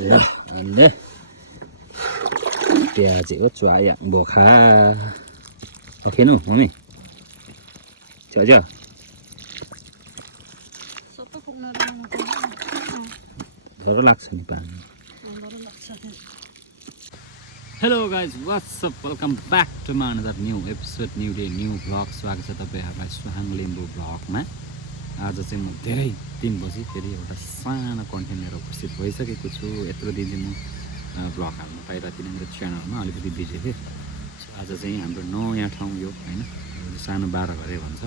Anda piazi có chua dạng bò khá ok nu mami chờ chưa baru laksa nih pan. Hello guys, what's up? Welcome back to my another new episode, new day, new vlog. स्वागत छ तपाईहरुलाई सुहाङ लिम्बू भ्लगमा। आज चाहिँ म धेरै दिनपछि फेरि एउटा सानो कन्टेन्ट लिएर उपस्थित भइसकेको छु। यत्रो दिन चाहिँ म भ्लग हाल्न पाइरहेको मेरो च्यानलमा अलिकति बिजी थिएँ। सो आज चाहिँ हाम्रो नयाँ ठाउँ यो हैन, सानो 12 घरे भन्छ,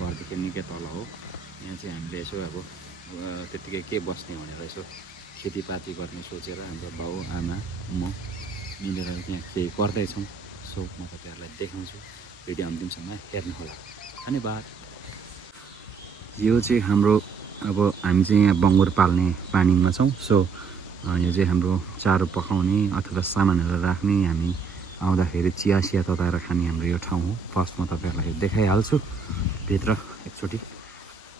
घरदेखि निकै तल हो। यहाँ चाहिँ हामीले यसो अब त्यतिकै के बस्ने भनेर यसो खेतीपाती गर्ने सोचेर हाम्रो बाउ आमा म मिलेर यहाँ केही गर्दैछौँ। सो म तपाईहरुलाई देखाउँछु, भिडियो अन्तिमसम्म हेर्नुहोला। धन्यवाद। यो चाहिँ हाम्रो अब हामी चाहिँ यहाँ बङ्गुर पाल्ने प्लानिङमा छौँ। सो यो चाहिँ हाम्रो चारो पकाउने अथवा सामानहरू राख्ने, हामी आउँदाखेरि चिया तताएर खाने हाम्रो यो ठाउँ हो। फर्स्ट म तपाईहरुलाई देखाइहाल्छु, भित्र एकचोटि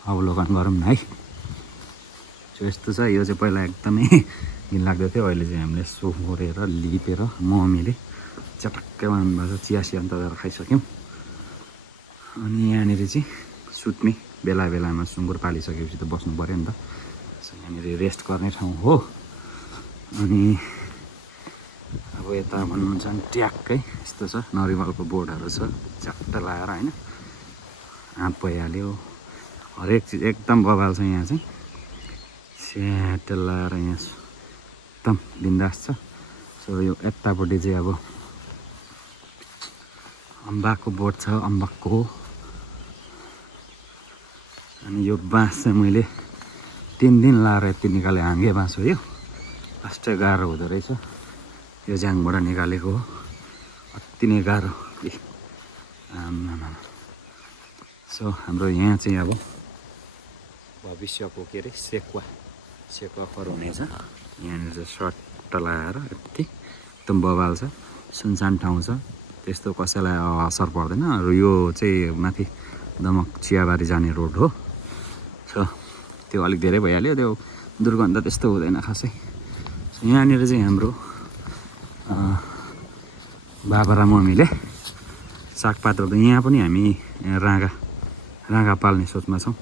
अवलोकन गरौँ न है। सो यस्तो छ, यो चाहिँ पहिला एकदमै घिनलाग्दो थियो, अहिले चाहिँ हामीले सोहोरेर लिपेर मम्मीले चटक्कै बनाउनु भएको चिया तताएर खाइसक्यौँ। अनि यहाँनिर चाहिँ सुत्ने बेलामा सुँगुर पालिसकेपछि त बस्नु पऱ्यो नि त। सो यहाँनिर रेस्ट गर्ने ठाउँ हो। अनि अब यता भन्नुहुन्छ भने ट्याक्कै यस्तो छ, नरिवलको बोर्डहरू छ, च्याट्ट लगाएर होइन, आँप भइहाल्यो, हरेक चिज एकदम बबाल छ। यहाँ चाहिँ स्याट लगाएर यहाँ एकदम बिन्दास छ। सो यो यतापट्टि चाहिँ अब अम्बाकको बोट छ, अम्बकको। अनि यो बाँस चाहिँ मैले 3 दिन लाएर यति निकाले, हाँगे बाँस हो यो, फर्स्टै गाह्रो हुँदो रहेछ। यो ज्याङबाट निकालेको हो, अति नै गाह्रो। सो हाम्रो यहाँ चाहिँ अब भविष्यको के अरे सेकुवा फर हुनेछ। यहाँनिर चाहिँ सर्ट लगाएर यति एकदम बबाल छ, सुनसान ठाउँ छ, त्यस्तो कसैलाई असर पर्दैन। यो चाहिँ माथि दमक चियाबारी जाने रोड हो। सो त्यो अलिक धेरै भइहाल्यो, त्यो दुर्गन्ध त्यस्तो हुँदैन खासै। यहाँनिर चाहिँ हाम्रो बाबा र मम्मीले सागपात रोप्दा, यहाँ पनि हामी राँगा पाल्ने सोचमा छौँ।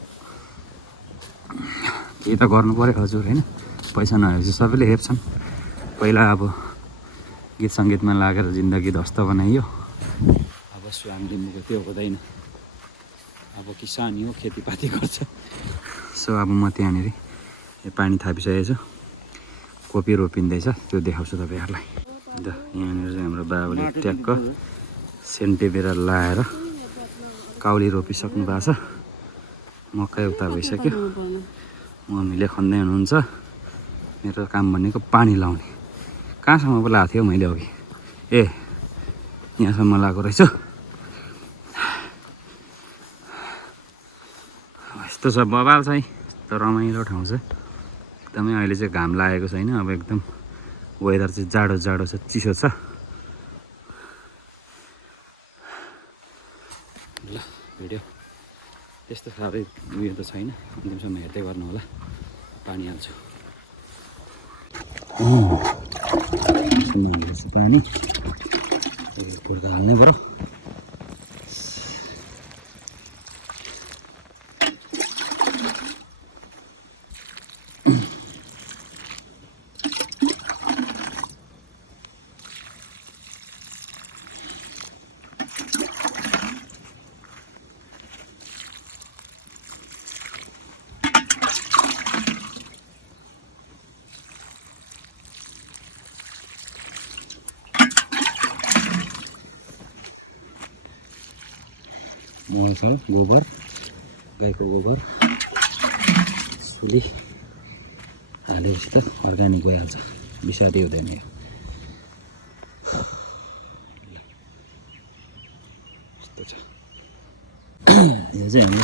केही त गर्नु पऱ्यो हजुर होइन, पैसा नभएपछि सबैले हेप्छन्। पहिला अब गीत सङ्गीतमा लागेर जिन्दगी ध्वस्त बनाइयो, अब सुहाङ लिम्बूको त्यो हुँदैन, अब किसानी हो, खेतीपाती गर्छ। सो अब म त्यहाँनिर पानी थापिसकेको छु, कोपी रोपिँदैछ, त्यो देखाउँछु तपाईँहरूलाई। अन्त यहाँनिर चाहिँ हाम्रो बाबाले ट्याक्क सेन्टिमिटर लाएर काउली रोपिसक्नु भएको छ। मकै उता भइसक्यो, मम्मीले खन्दै हुनुहुन्छ। मेरो काम भनेको पानी लाउने। कहाँसम्म पो लगाएको थियो मैले अघि, ए यहाँसम्म लगाएको रहेछु। यस्तो छ, बबाल छ है, यस्तो रमाइलो ठाउँ छ एकदमै। अहिले चाहिँ घाम लागेको छैन, अब एकदम वेदर चाहिँ जाडो छ, चिसो छ। ल भिडियो त्यस्तो साह्रै उयो त छैन, अन्तिमसम्म हेर्दै गर्नु होला। पानी हाल्छु, पानी पुर्का हाल्नै पर्यो। मल, गोबर, गाईको गोबर, सुली हालेपछि त अर्ग्यानिक भइहाल्छ, विषादी हुँदैन। यस्तो छ, यो चाहिँ हामी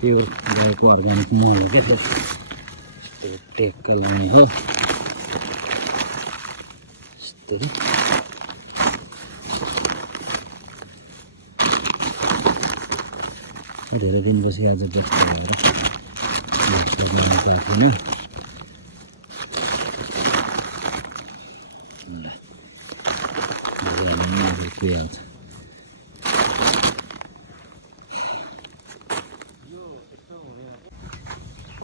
प्योर गाईको अर्ग्यानिक मल हो क्या, यस्तो टेक्क लाउने हो। यस्तो धेरै दिनपछि आज व्यस्त भएर लाउनु पाएको थिएन। सुइहाल्छ।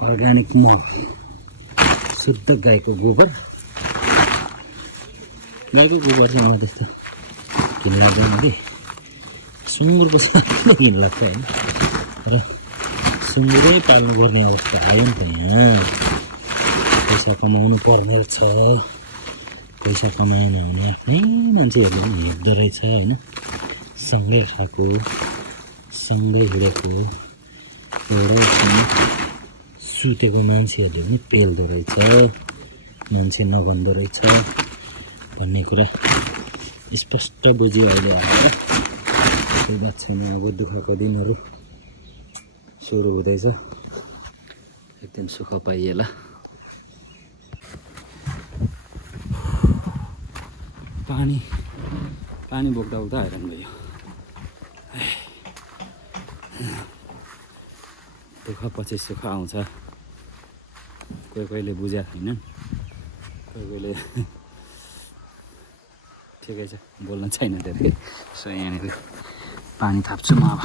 अर्ग्यानिक मल, शुद्ध गाईको गोबर। गाईको गोबर चाहिँ मलाई त्यस्तो घिन लाग्दैन कि, सुँगुरको साह्रै घिन लाग्छ होइन। र सुँगुरै पाल्नुपर्ने अवस्था आयो नि त यहाँ। पैसा कमाउनु पर्ने रहेछ, पैसा कमाएन भने आफ्नै मान्छेहरूले पनि हेप्दो रहेछ होइन। सँगै खाएको, सँगै हिँडेको, एउटै सुतेको मान्छेहरूले पनि पेल्दो रहेछ, मान्छे नभन्दो रहेछ भन्ने कुरा स्पष्ट बुझ्यो अहिले आएर। कोही बात छैन, अब दुःखको दिनहरू सुरु हुँदैछ, एकदम सुख पाइएला। पानी बोक्दा बोक्दा हैरान भयो। दुःख पछि सुख आउँछ, कोही कोहीले बुझ्या छैनन्, कोहीले ठिकै छ, बोल्न छैन धेरै। सो यहाँनिर पानी थाप्छु म अब।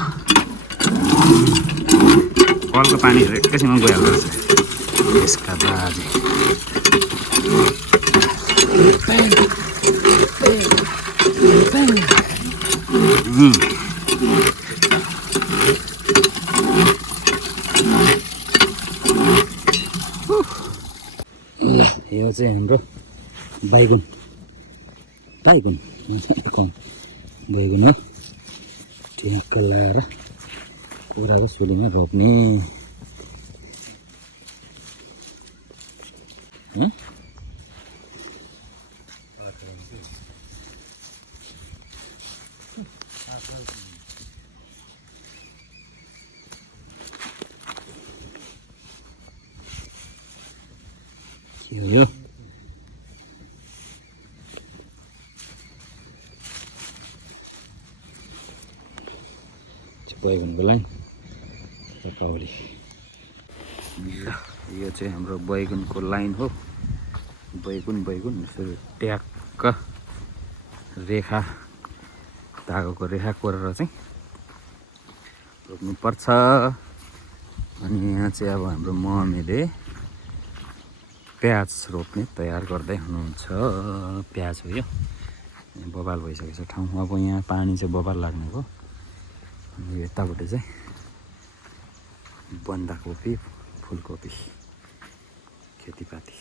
कलको पानीहरू एकैछिनमा गइहाल्दो रहेछ यसका बाजे। ल यो चाहिँ हाम्रो बैगुन बैगुन हो। ठ्याक्क लाएर कुखुराको सुलीमा रोप्ने। के हो यो? बैगुनको लाइन कौली। ल यो चाहिँ हाम्रो बैगुनको लाइन हो। बैगुन यसरी ट्याक्क रेखा, धागोको रेखा कोरेर चाहिँ रोप्नुपर्छ। अनि यहाँ चाहिँ अब हाम्रो मम्मीले प्याज रोप्ने तयार गर्दै हुनुहुन्छ। प्याज हो यो, बबाल भइसकेको छ ठाउँ। अब यहाँ पानी चाहिँ बबाल लाग्ने हो। यतापट्टि चाहिँ बन्दाकोपी, फुलकोपी खेतीपाती।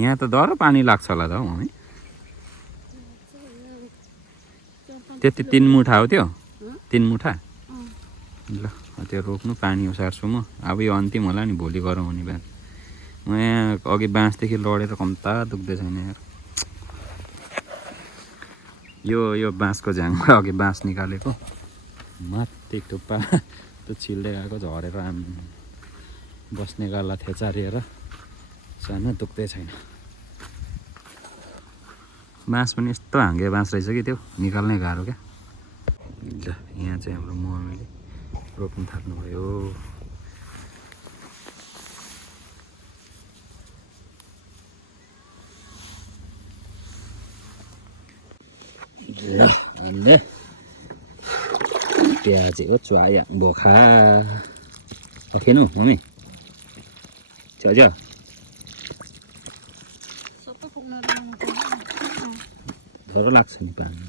यहाँ त डर पानी लाग्छ होला त हौ मम्मी? त्यति 3 मुठा हो त्यो? 3 मुठा? ल त्यो रोप्नु, पानी ओसार्छु म। अब यो अन्तिम होला नि, भोलि गरौँ भने बिहान। म यहाँ अघि बाँसदेखि लडेर कम्ता दुख्दैछ नि यार। यो बाँसको झ्याङमा अघि बाँस निकालेको, माथि टुप्पा त्यो छिल्दै गएको झरेर बस्ने गाला थेचारिएर सानो दुख्दै छैन। बाँस पनि यस्तो हाँगे बाँस रहेछ कि त्यो निकाल्नै गाह्रो क्या। ल यहाँ चाहिँ हाम्रो मम्मीले रोप्नु थाल्नुभयो। ल अन्य प्याज हो, च्वाया बोखा पखेनु मम्मी छ डर लाग्छ नि पानी।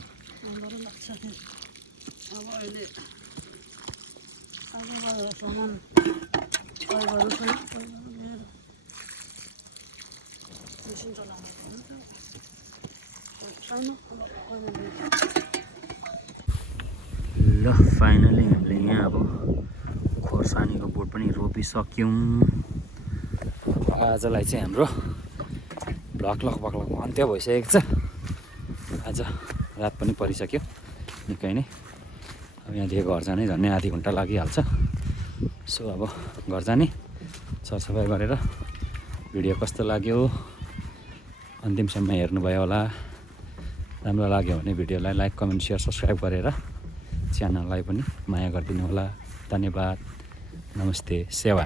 ल फाइनली हामीले यहाँ अब खोर्सानीको बोट पनि रोपिसक्यौँ। आजलाई चाहिँ हाम्रो भ्लग लगभग अन्त्य भइसकेको छ। आज रात पनि परिसक्यो निकै नै। अब यहाँदेखि घर जाने झन्डै आधी घन्टा लागिहाल्छ। सो अब घर जाने, सरसफाइ गरेर। भिडियो कस्तो लाग्यो अन्तिमसम्म हेर्नुभयो होला। राम्रो लाग्यो भने भिडियोलाई लाइक, कमेन्ट, सेयर, सब्सक्राइब गरेर च्यानललाई पनि माया गरिदिनु होला। धन्यवाद। नमस्ते, सेवा।